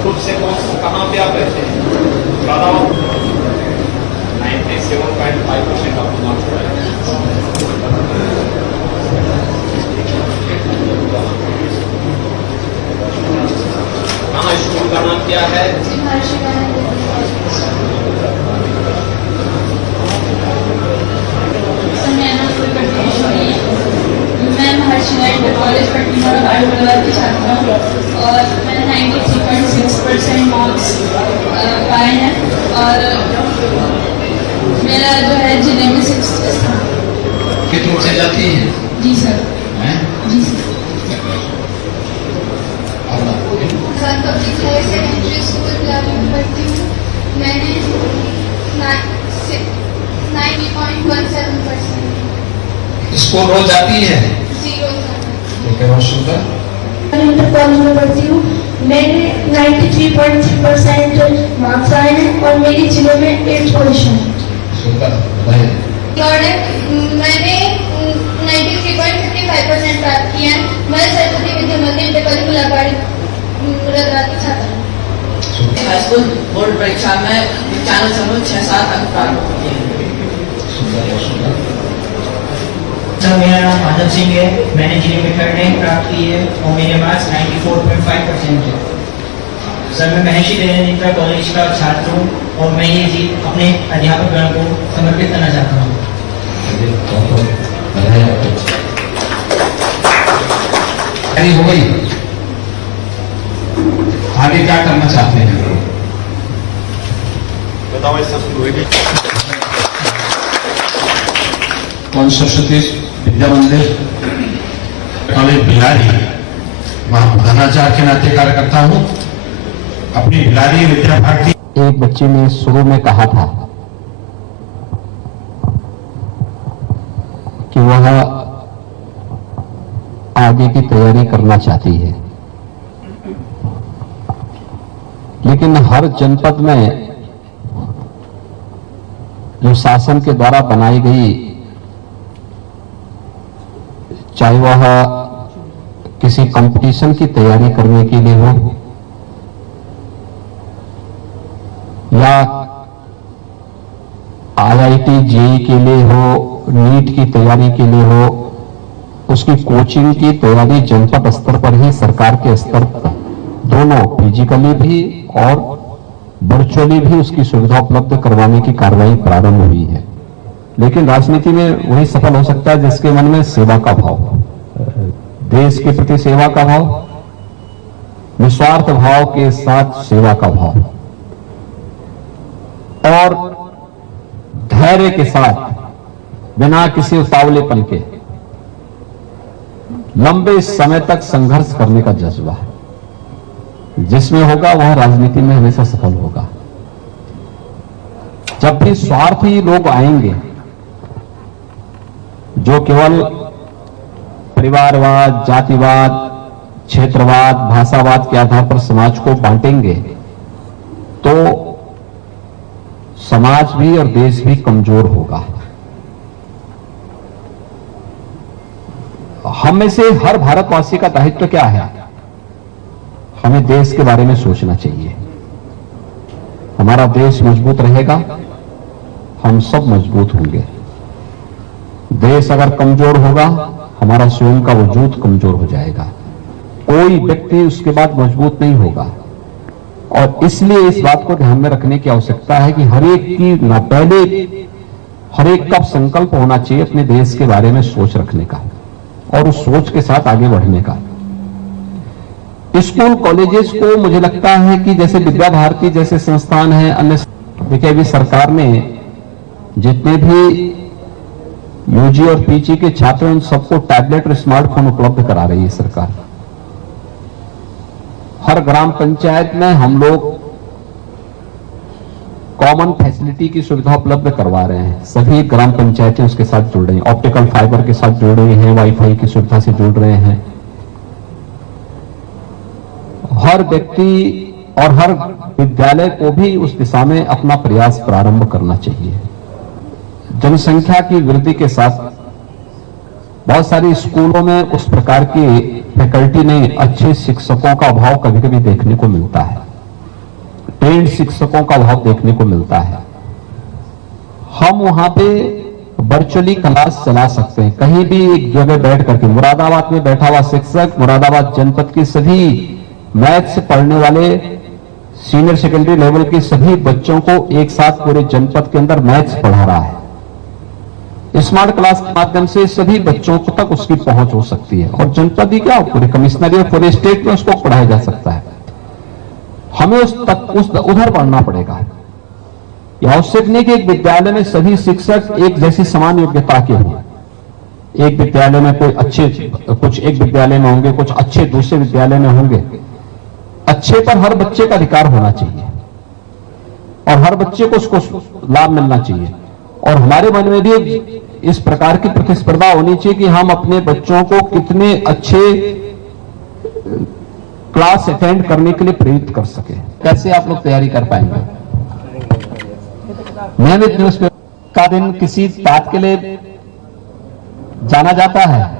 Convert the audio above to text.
School से कहाँ पे आप रहते हैं? 97.5% आपको मार्क्स आए। कहाँ स्कूल का नाम क्या है? मैं महर्षि इंटर कॉलेज पटना की छात्रा हूँ और मैंने 93.6% मार्क्स पाए हैं और मेरा जो है जिले में 6th स्थान। कितने से जाती है? जी सर। हैं? जी sir. Sir public higher secondary school ग्रामीण में पढ़ती हूँ। मैंने 90.17%। स्कूल रोज जाती है? 0 सर। ठीक है, बहुत सुंदर। इंटर कॉलेज में पढ़ती हूँ। मैंने 93.6% मार्क्स आए हैं और मेरी जिले में 8th पोजीशन है। सुंदर। मैंने 93.55% प्राप्त किया है। मैं सरस्वती विद्या मंदिर इंटर कॉलेज मुलापाड़ी मुरादाबाद की छात्रा हूँ। हाई स्कूल बोर्ड परीक्षा में 95.67 अंक प्राप्त किए। सर मेरा नाम माधव सिंह है। मैंने जिले में 3rd रैंक प्राप्त की है और मेरे मार्क्स 94.5% है। सर मैं महर्षि दयानंद इंटर कॉलेज का छात्र हूँ और मैं ये जीत अपने अध्यापकगण को समर्पित करना चाहता हूँ। हो गई, आगे क्या करना चाहते हैं? बताओ ऐसा शुरू होगी। कौन सरस्वती विद्या मंदिर कॉलेज बिलारी, वहां प्रधानाचार्य के नाते कार्य करता हूँ। अपनी बिलारी विद्या भारती। एक बच्चे ने शुरू में कहा था कि वह आगे की तैयारी करना चाहती है, लेकिन हर जनपद में जो शासन के द्वारा बनाई गई, चाहे वह किसी कंपटीशन की तैयारी करने के लिए हो या आईआईटी जेईई के लिए हो, नीट की तैयारी के लिए हो, उसकी कोचिंग की तैयारी जनपद स्तर पर ही सरकार के स्तर पर दोनों फिजिकली भी और वर्चुअली भी उसकी सुविधा उपलब्ध करवाने की कार्रवाई प्रारंभ हुई है। लेकिन राजनीति में वही सफल हो सकता है जिसके मन में सेवा का भाव, देश के प्रति सेवा का भाव, निस्वार्थ भाव के साथ सेवा का भाव और धैर्य के साथ बिना किसी उतावलेपन के लंबे समय तक संघर्ष करने का जज्बा है। जिसमें होगा वह राजनीति में हमेशा सफल होगा। जब भी स्वार्थी लोग आएंगे जो केवल परिवारवाद, जातिवाद, क्षेत्रवाद, भाषावाद के आधार पर समाज को बांटेंगे तो समाज भी और देश भी कमजोर होगा। हम में से हर भारतवासी का दायित्व क्या है? हमें देश के बारे में सोचना चाहिए। हमारा देश मजबूत रहेगा, हम सब मजबूत होंगे। देश अगर कमजोर होगा, हमारा स्वयं का वजूद कमजोर हो जाएगा। कोई व्यक्ति उसके बाद मजबूत नहीं होगा। और इसलिए इस बात को ध्यान में रखने की आवश्यकता है कि हर एक की हर एक का संकल्प होना चाहिए अपने देश के बारे में सोच रखने का और उस सोच के साथ आगे बढ़ने का। स्कूल कॉलेजेस को मुझे लगता है कि जैसे विद्या भारती जैसे संस्थान हैं, अन्य देखिए अभी सरकार ने जितने भी यूजी और पीजी के छात्र उन सबको टैबलेट और स्मार्टफोन उपलब्ध करा रही है सरकार। हर ग्राम पंचायत में हम लोग कॉमन फैसिलिटी की सुविधा उपलब्ध करवा रहे हैं। सभी ग्राम पंचायतें उसके साथ जुड़ रही हैं, ऑप्टिकल फाइबर के साथ जुड़ रही हैं, वाईफाई की सुविधा से जुड़ रहे हैं। हर व्यक्ति और हर विद्यालय को भी उस दिशा में अपना प्रयास प्रारंभ करना चाहिए। जनसंख्या की वृद्धि के साथ बहुत सारे स्कूलों में उस प्रकार की फैकल्टी नहीं, अच्छे शिक्षकों का अभाव कभी कभी देखने को मिलता है। ट्रेंड शिक्षकों का अभाव देखने को मिलता है। हम वहां पे वर्चुअली क्लास चला सकते हैं, कहीं भी एक जगह बैठ करके। मुरादाबाद में बैठा हुआ शिक्षक मुरादाबाद जनपद की सभी मैथ्स पढ़ने वाले सीनियर सेकेंडरी लेवल के सभी बच्चों को एक साथ पूरे जनपद के अंदर मैथ्स पढ़ा रहा है। स्मार्ट क्लास के माध्यम से सभी बच्चों को तक उसकी पहुंच हो सकती है, और जनपद ही क्या, पूरे कमिश्नरी और पूरे स्टेट में उसको पढ़ाया जा सकता है। हमें उधर बढ़ना पड़ेगा। यह आवश्यक नहीं कि एक विद्यालय में सभी शिक्षक एक जैसी समान योग्यता के हों। एक विद्यालय में कोई अच्छे, कुछ एक विद्यालय में होंगे, कुछ अच्छे दूसरे विद्यालय में होंगे। अच्छे पर हर बच्चे का अधिकार होना चाहिए और हर बच्चे को उसको लाभ मिलना चाहिए। और हमारे मन में भी इस प्रकार की प्रतिस्पर्धा होनी चाहिए कि हम अपने बच्चों को कितने अच्छे क्लास अटेंड करने के लिए प्रेरित कर सके। कैसे आप लोग तैयारी कर पाएंगे? नियमित न्यूज़पेपर का दिन किसी बात के लिए जाना जाता है,